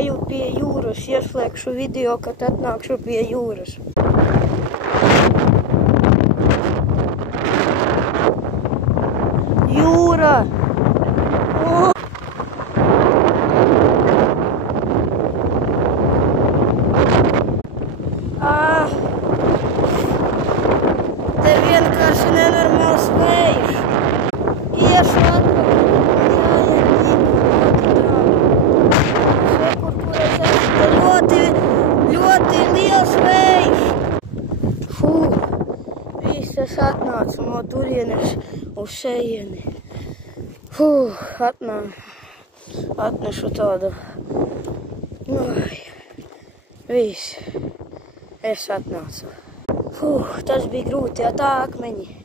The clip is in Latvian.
eju pie jūras, ieslēgšu video, kad atnākšu pie jūras. Jūra! Te vienkārši nenormāls vējš. Iešu atpakaļ. Ļoti liels vējš. Viss es atnācu no turienes uz šejieni. Atnešu tādu. Viss. Es atnācu. Tas bija grūti, tā akmeņi.